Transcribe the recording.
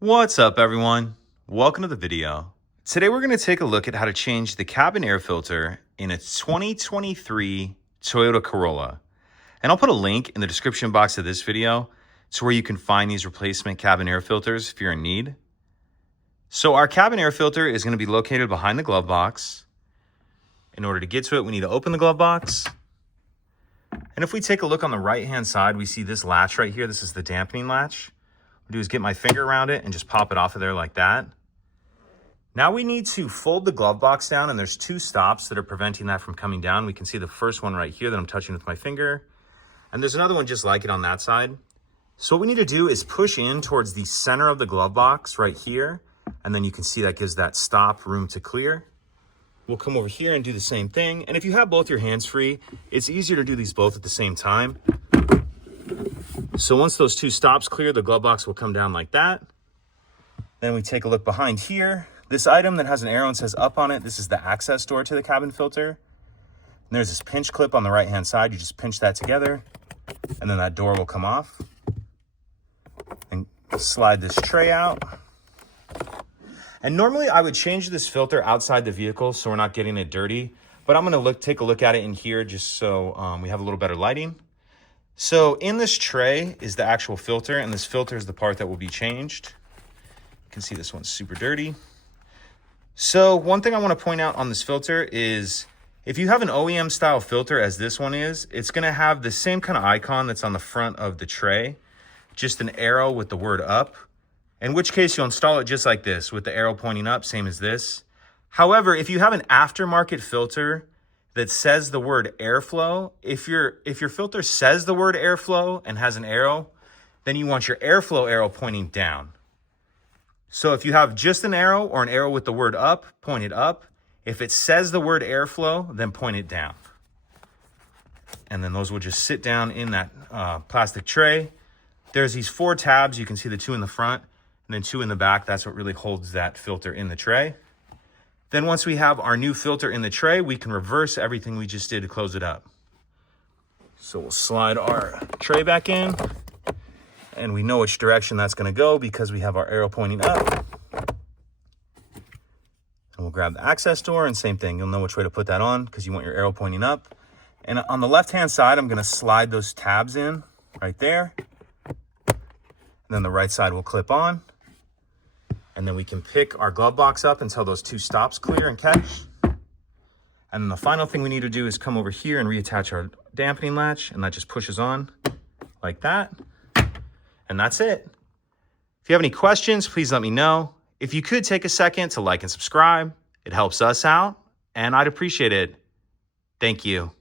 What's up, everyone? Welcome to the video. Today we're going to take a look at how to change the cabin air filter in a 2023 Toyota Corolla. And I'll put a link in the description box of this video to where you can find these replacement cabin air filters if you're in need. So our cabin air filter is going to be located behind the glove box. In order to get to it, we need to open the glove box. And if we take a look on the right-hand side, we see this latch right here. This is the dampening latch. What I do is get my finger around it and just pop it off of there like that. Now we need to fold the glove box down, and there's two stops that are preventing that from coming down. We can see the first one right here that I'm touching with my finger, and there's another one just like it on that side. So what we need to do is push in towards the center of the glove box right here, and then you can see that gives that stop room to clear. We'll come over here and do the same thing, and if you have both your hands free, it's easier to do these both at the same time. So once those two stops clear, the glove box will come down like that. Then we take a look behind here. This item that has an arrow and says up on it, this is the access door to the cabin filter. And there's this pinch clip on the right-hand side. You just pinch that together, and then that door will come off. And slide this tray out. And normally I would change this filter outside the vehicle so we're not getting it dirty, but I'm gonna take a look at it in here just so we have a little better lighting. So in this tray is the actual filter, and this filter is the part that will be changed. You can see this one's super dirty. So one thing I want to point out on this filter is if you have an OEM style filter as this one is, it's going to have the same kind of icon that's on the front of the tray, just an arrow with the word up, in which case you'll install it just like this with the arrow pointing up, same as this. However, if you have an aftermarket filter that says the word airflow, if your filter says the word airflow and has an arrow, then you want your airflow arrow pointing down. So if you have just an arrow or an arrow with the word up, point it up. If it says the word airflow, then point it down. And then those will just sit down in that plastic tray. There's these 4 tabs. You can see the 2 in the front and then 2 in the back. That's what really holds that filter in the tray. Then once we have our new filter in the tray, we can reverse everything we just did to close it up. So we'll slide our tray back in, and we know which direction that's gonna go because we have our arrow pointing up. And we'll grab the access door, and same thing, you'll know which way to put that on because you want your arrow pointing up. And on the left-hand side, I'm gonna slide those tabs in right there. And then the right side will clip on. And then we can pick our glove box up until those 2 stops clear and catch. And then the final thing we need to do is come over here and reattach our dampening latch, and that just pushes on like that. And that's it. If you have any questions, please let me know. If you could take a second to like and subscribe, it helps us out, and I'd appreciate it. Thank you.